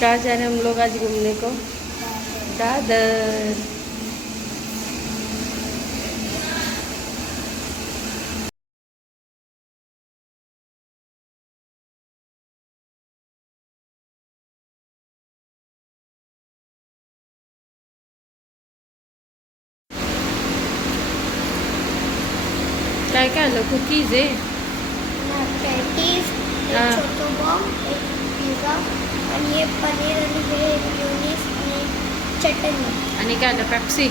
कहाँ जा रहे हैं हम लोग आज घूमने को? दादर। काय काय आलं? कुकीज आहे. एक छोटो बॉम्ब एक पिझ्झा आणि हे पनीर आणि हे मिओनीज आणि चटणी. आणि काय आलं पॅप्सी?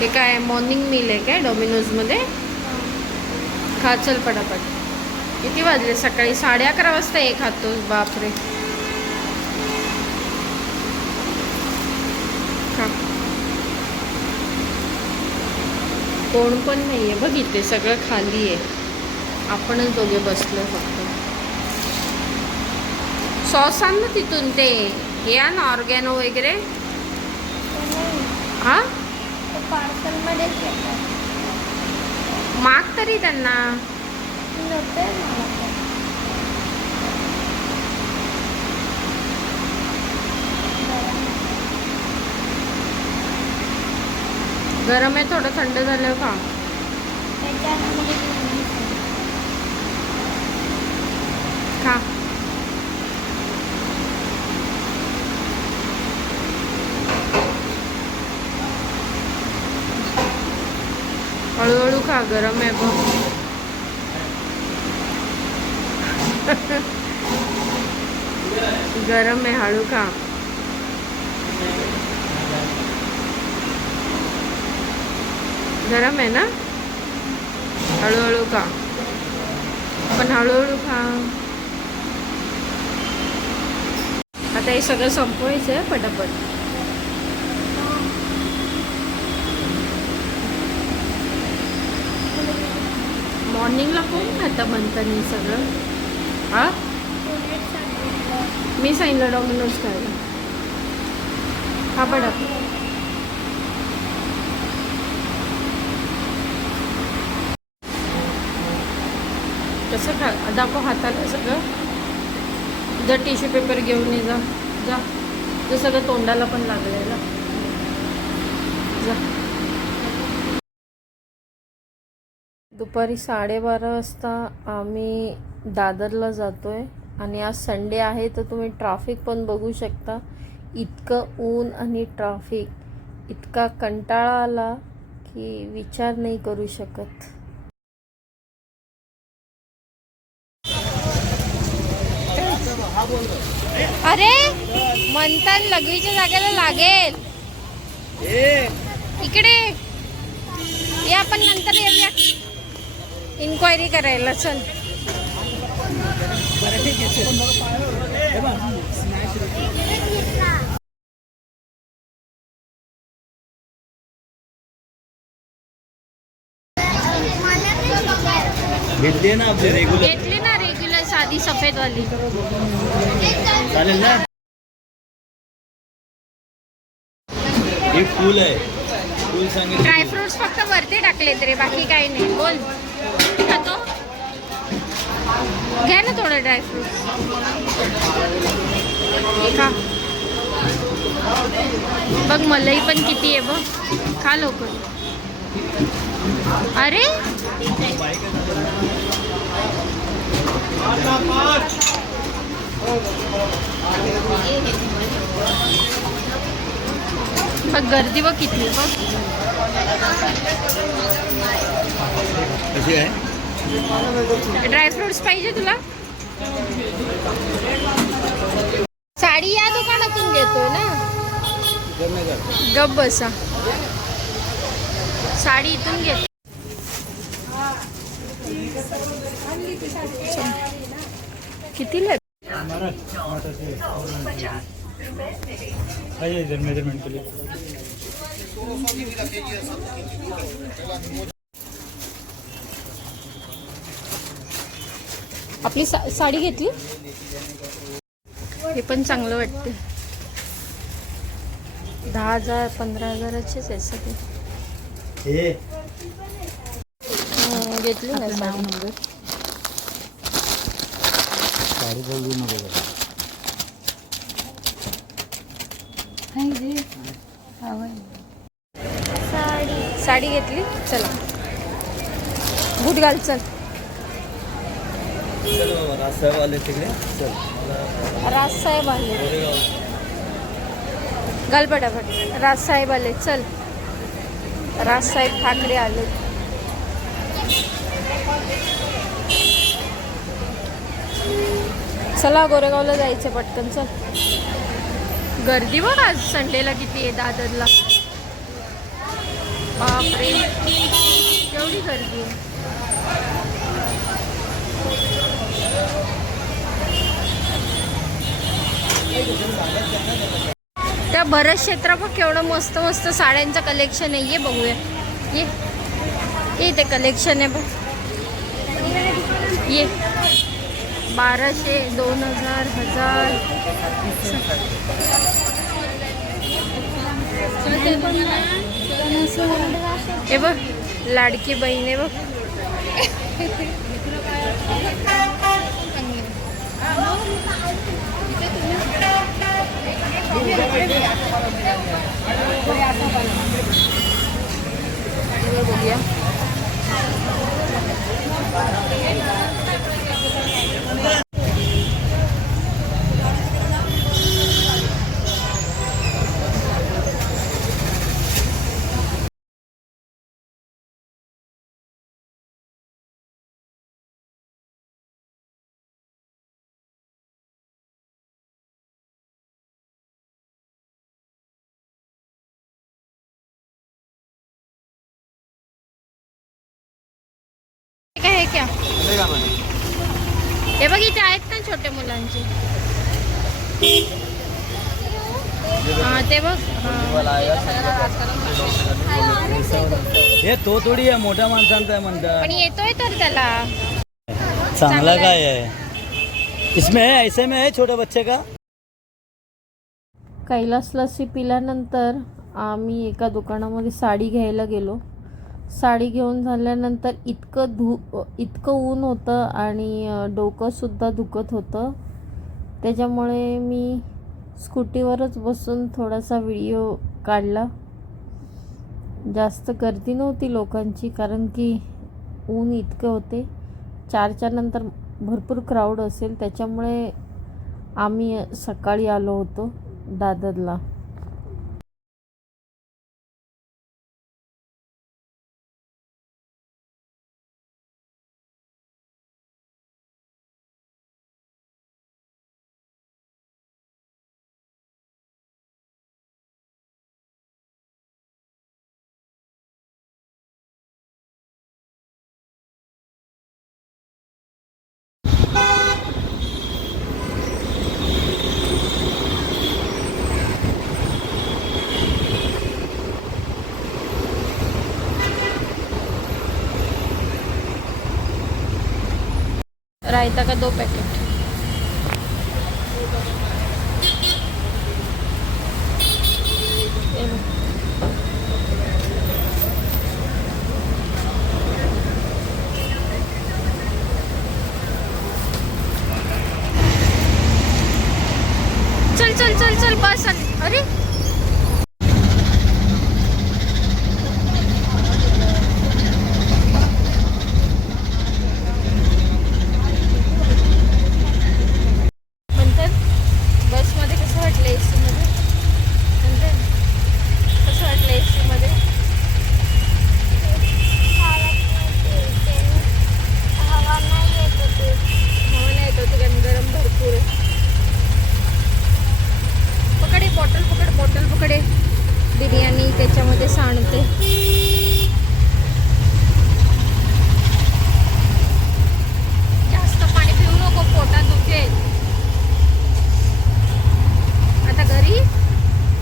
हे. काय मॉर्निंग मील आहे काय डॉमिनोजमध्ये खा चल पटापट. किती वाजले? सकाळी साडे अकरा वाजता एक खातो बापरे. कोण पण नाही आहे बघ इथे सगळं खाली आहे. आपणच दोघे बसलो फक्त. सॉस आण ना तिथून ते हे आण ऑर्गॅनो वगैरे. हा? माग तरी त्यांना. गरम आहे थोडं थंड झालं का. खा. हळूहळू खा गरम आहे बघ? गरम आहे हळू खा. गरम आहे ना? हळूहळू खा. पण हळूहळू खा. आता हे सगळं संपवायचं आहे पटापट. मॉर्निंगला कोण खातं म्हणतं सगळं? हा? मी सांगितलं डॉमिनोज खायला. हा पटापट. कसं खा? दाखव हाताला सगळं. जर टिश्यू पेपर घेऊन ये जा. जा. सगळं तोंडाला पण लागलेलं जा. दुपारी साडेबारा वाजता आम्ही दादरला जातो आहे आणि आज संडे आहे तर तुम्ही ट्राफिक पण बघू शकता. इतकं ऊन आणि ट्राफिक इतका कंटाळा आला की विचार नाही करू शकत. अरे म्हणतात लघवीच्या जागेला लागेल. इकडे. या आपण नंतर येऊया. इन्क्वायरी करायला चल. घेतली ना आपले रेग्युलर घेतली ना रेग्युलर साधी सफेद वाली चालेल ना? हे फुल आहे. फुल सांगितलं. ड्रायफ्रुट्स फक्त वरती टाकले तरी बाकी काही नाही. बोल. खातो घ्या ना थोडं ड्रायफ्रुट्स खा। बघ, मलाई पण किती आहे बघ. खा लवकर. अरे! बघ, गर्दी बघ किती बघ. कशी आहे. ड्रायफ्रुट्स पाहिजे तुला? साडी या दुकानातून घेतो ना? गप बसा. साडी इथून घेतो कितीला इधर मेजरमेंट के लिए आपली सा साडी घेतली. हे पण चांगलं वाटते दहा हजार पंधरा हजाराचेच आहे सगळे. घेतली ना साडी. साडी बघू नको साडी. साडी घेतली. चला. बूट घाल चल. रास्ता आले तिकडे? चल. राजसाहेब आले. पटापट राजसाहेब आले. चल. राजसाहेब ठाकरे आले. चला गोरेगावला जायचं पटकन. चल. गर्दी बघ आज. संडेला किती आहे? दादरला. बापरे. एवढी गर्दी आहे. त्या भरत क्षेत्र बघ केवढं मस्त मस्त साड्यांचं कलेक्शन आहे. ये बघूया. ये. ये ते कलेक्शन आहे बघ. ये. बाराशे दोन हजार हजार. हे बघ लाडकी बहीण आहे बघ. बघूया काय? हे बघ इथे आहेत ना छोट्या मुलांचे. हा ते बघ. हा. हे तो थोडी आहे मोठ्या माणसांचा आहे म्हणतात. पण येतोय तर त्याला. चांगला काय आहे? इसमें है ऐसे में है छोटे बच्चे का? कैलास लस्सी पिल्यानंतर आम्ही एका दुकानामध्ये साडी घ्यायला गेलो. साडी घेऊन झाल्यानंतर इतकं धू इतकं ऊन होतं आणि डोकंसुद्धा दुखत होतं. त्याच्यामुळे मी स्कूटीवरच बसून थोडासा व्हिडिओ काढला. जास्त गर्दी नव्हती लोकांची कारण की ऊन इतके होते. चारच्या नंतर भरपूर क्राऊड असेल त्याच्यामुळे आम्ही सकाळी आलो होतो दादरला. रायता का दो पैकेट चल चल चल चल बस अरे म्हणतात बसमध्ये कसं वाटलं ए सीमध्ये म्हणतात कसं वाटलं ए सीमध्ये हवा नाही येत होती हवा नाही येत होती कारण गरम भरपूर आहे पकडे बॉटल पकड बॉटल पकडे बिर्याणी त्याच्यामध्ये सांडते जास्त पाणी पिऊ नको पोटात दुखेल आता घरी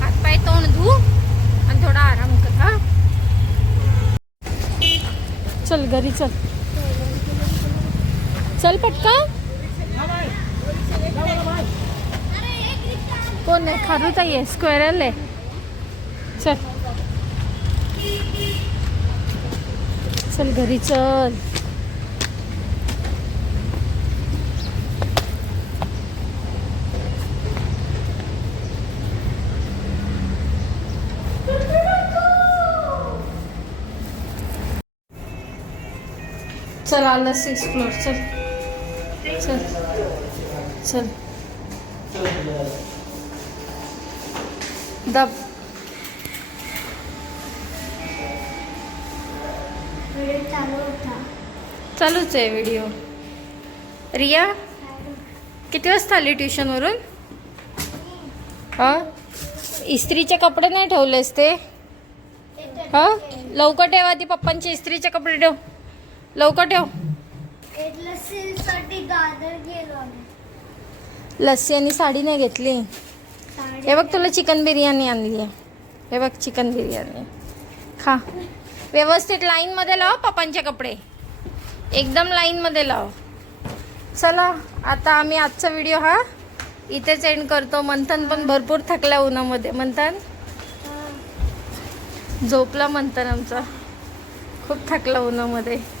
हातपाय तोंड धू आणि थोडा आराम कर हा चल घरी चल. चल पटका. कोण नाही खारू ताई आहे. स्क्वेरल आहे. चल. चल घरी चल. चल आलं सिक्स फ्लोर चल. चल. चल. दब. चालूच आहे व्हिडिओ रिया किती वाजता आली ट्युशनवरून हां? इस्त्रीचे कपडे नाही ठेवलेस ते? हां? लवकर ठेवा ती पप्पांचे इस्त्रीचे कपडे ठेव. लवकर ठेव. लस्सी आणि साडी नाही घेतली. हे बघ तुला चिकन बिर्याणी आणली आहे. हे बघ चिकन बिर्याणी. खा. व्यवस्थित लाईनमध्ये लाव पप्पांचे कपडे. एकदम लाईनमध्ये लाव. चला आता आम्ही आजचा व्हिडिओ हा इथेच एंड करतो. मंथन पण भरपूर थकल्या उन्हामध्ये. मंथन? झोपला मंथन आमचा. खूप थकला उन्हामध्ये.